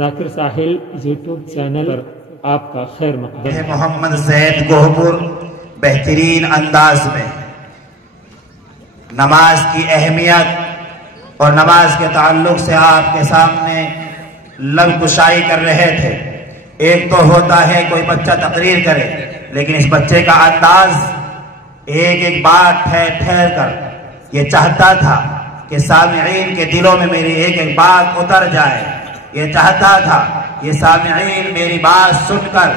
ذاکر ساحل YouTube channel پر آپ کا خیر مقدم ہے۔ محمد زید گوہپور بہترین انداز میں نماز کی اہمیت اور نماز کے تعلق سے آپ کے سامنے لب کشائی کر رہے تھے۔ ایک تو ہوتا ہے کوئی بچہ تقریر کرے، لیکن اس بچے کا انداز ایک ایک بات ٹھہر کر یہ چاہتا تھا کہ سامعین کے دلوں میں میری ایک ایک بات اتر جائے، یہ چاہتا تھا یہ سامعین میری بات سن کر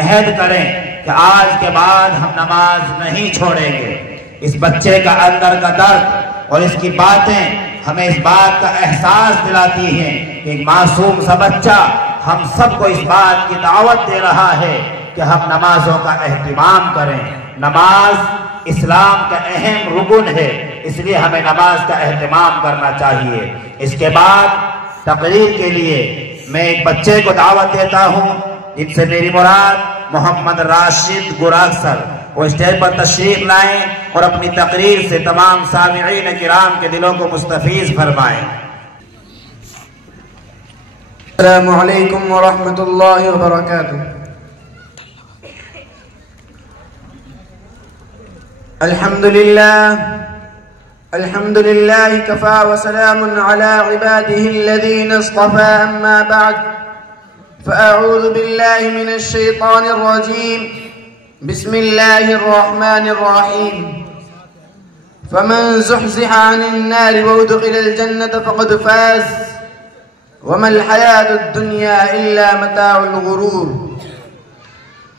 عہد کریں کہ آج کے بعد ہم نماز نہیں چھوڑیں گے۔ اس بچے کا اندر کا درد اور اس کی باتیں ہمیں اس بات کا احساس دلاتی ہیں کہ ایک معصوم سا بچہ ہم سب کو اس بات کی دعوت دے رہا ہے کہ ہم نمازوں کا اہتمام کریں۔ نماز اسلام کا اہم رکن ہے، اس لیے ہمیں نماز کا اہتمام کرنا چاہیے۔ اس کے بعد تقریر کے لیے میں ایک بچے کو دعوت دیتا ہوں جن سے میری مراد محمد راشد گراگ سر، وہ اسٹیج پر تشریف لائیں اور اپنی تقریر سے تمام سامعین کرام کے دلوں کو مستفیض فرمائیں۔ السلام علیکم ورحمۃ اللہ وبرکاتہ۔ الحمد لله كفى وسلام على عباده الذين اصطفى أما بعد فأعوذ بالله من الشيطان الرجيم بسم الله الرحمن الرحيم فمن زحزح عن النار وادخل الجنة فقد فاز وما الحياة الدنيا إلا متاع الغرور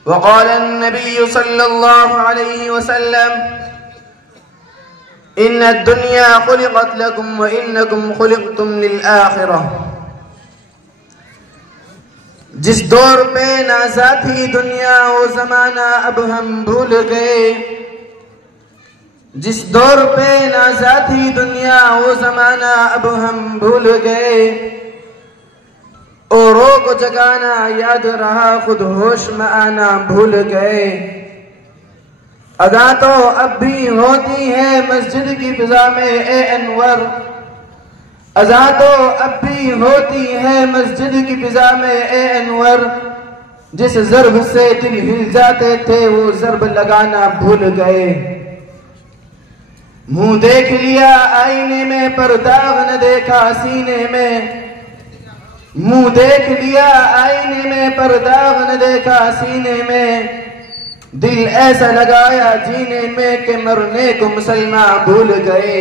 وقال النبي صلى الله عليه وسلم إن الدنيا خلقت لكم وإنكم خلقتم للآخرة۔ جس دور پہ نازا تھی دنیا وہ زمانہ اب ہم بھول گئے، جس دور پہ نازا تھی دنیا وہ زمانہ اب ہم بھول گئے، اوروں کو جگانا یاد رہا خود ہوش میں آنا بھول گئے۔ ادا تو اب بھی ہوتی ہے مسجد کی فضا میں اے انور، اذا تو اب بھی ہوتی ہے مسجد کی فضا میں اے انور، جس ضرب سے دل ہل جاتے تھے وہ ضرب لگانا بھول گئے۔ منہ دیکھ لیا آئینے میں پر داغ نہ دیکھا سینے میں، منہ دیکھ لیا آئینے میں پر داغ نہ دیکھا سینے میں، دل ایسا لگایا جینے میں کہ مرنے کو مسلمان بھول گئے۔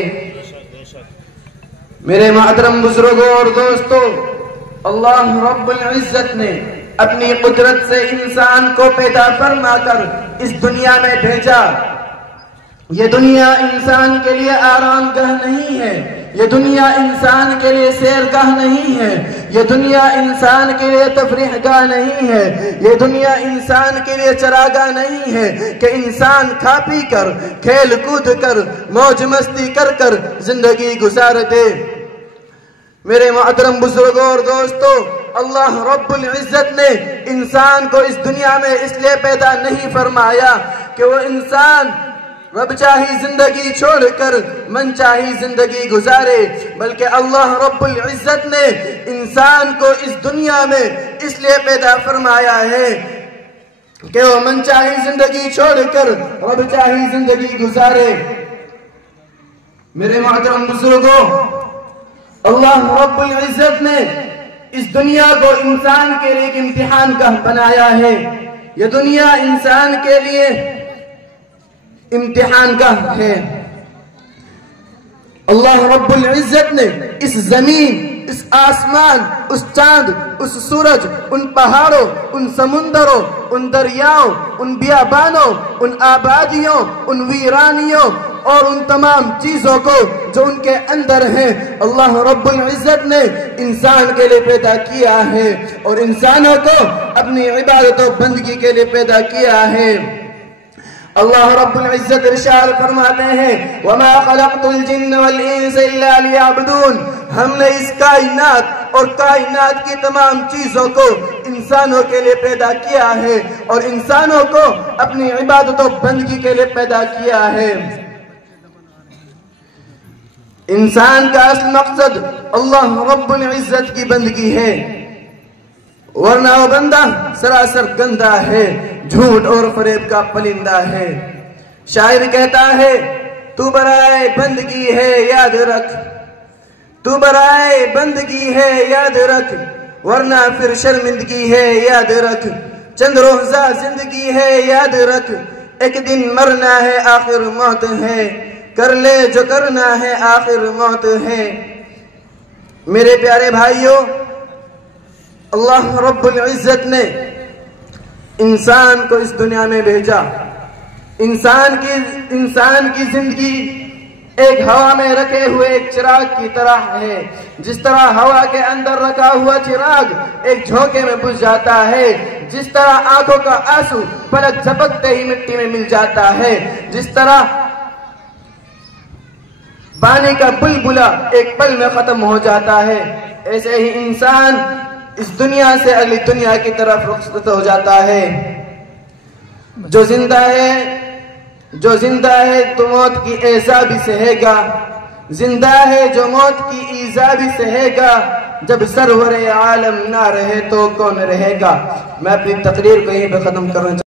میرے محترم بزرگوں اور دوستوں، اللہ رب العزت نے اپنی قدرت سے انسان کو پیدا فرما کر اس دنیا میں بھیجا۔ یہ دنیا انسان کے لیے آرام گاہ نہیں ہے، یہ دنیا انسان کے لیے سیر گاہ نہیں ہے، یہ دنیا انسان کے لیے تفریح گاہ نہیں ہے، یہ دنیا انسان کے لیے چراگاہ نہیں ہے کہ انسان کھا پی کر کھیل کود کر موج مستی کر کر زندگی گزار دے۔ میرے محترم بزرگوں اور دوستوں، اللہ رب العزت نے انسان کو اس دنیا میں اس لیے پیدا نہیں فرمایا کہ وہ انسان رب چاہی زندگی چھوڑ کر من چاہی زندگی گزارے، بلکہ اللہ رب العزت نے انسان کو اس دنیا میں اس لیے پیدا فرمایا ہے کہ وہ من چاہی زندگی چھوڑ کر رب چاہی زندگی گزارے۔ میرے محترم بزرگوں، اللہ رب العزت نے اس دنیا کو انسان کے لیے ایک امتحان کا بنایا ہے۔ یہ دنیا انسان کے لیے امتحان کا ہے۔ اللہ رب العزت نے اس زمین، اس آسمان، اس چاند، اس سورج، ان پہاڑوں، ان سمندروں، ان دریاؤں، ان بیابانوں، ان آبادیوں، ان ویرانیوں اور ان تمام چیزوں کو جو ان کے اندر ہیں اللہ رب العزت نے انسان کے لیے پیدا کیا ہے، اور انسانوں کو اپنی عبادت و بندگی کے لیے پیدا کیا ہے۔ اللہ رب العزت ارشاد فرماتے ہیں وَمَا خَلَقْتُ الْجِنَّ وَالْإِنسَ إِلَّا لِيَعْبُدُونَ، ہم نے اس کائنات اور کائنات کی تمام چیزوں کو انسانوں کے لیے پیدا کیا ہے اور انسانوں کو اپنی عبادت و بندگی کے لیے پیدا کیا ہے۔ انسان کا اصل مقصد اللہ رب العزت کی بندگی ہے۔ ورنہ وہ بندہ سراسر گندا ہے، جھوٹ اور فریب کا پلندہ ہے۔ شاعر کہتا ہے تو برائے بندگی ہے یاد رکھ، تو برائے بندگی ہے یاد رکھ، ورنہ پھر شرمندگی ہے یاد رکھ، چند روزہ زندگی ہے یاد رکھ، ایک دن مرنا ہے آخر موت ہے، کر لے جو کرنا ہے آخر موت ہے۔ میرے پیارے بھائیوں، اللہ رب العزت نے انسان کو اس دنیا میں بھیجا۔ انسان کی زندگی ایک ہوا میں رکھے ہوئے ایک چراغ کی طرح ہے۔ جس طرح ہوا کے اندر رکھا ہوا چراغ ایک جھونکے میں بجھ جاتا ہے، جس طرح آنکھوں کا آنسو پلک جھپکتے ہی مٹی میں مل جاتا ہے، جس طرح پانی کا بلبلا ایک پل میں ختم ہو جاتا ہے، ایسے ہی انسان اس دنیا سے اگلی دنیا کی طرف رخصت ہو جاتا ہے۔ جو زندہ ہے تو موت کی ایذا بھی سہے گا، زندہ ہے جو موت کی ایذا بھی سہے گا، جب سرور عالم نہ رہے تو کون رہے گا۔ میں اپنی تقریر کو یہیں پہ ختم کرنا چاہتا ہوں۔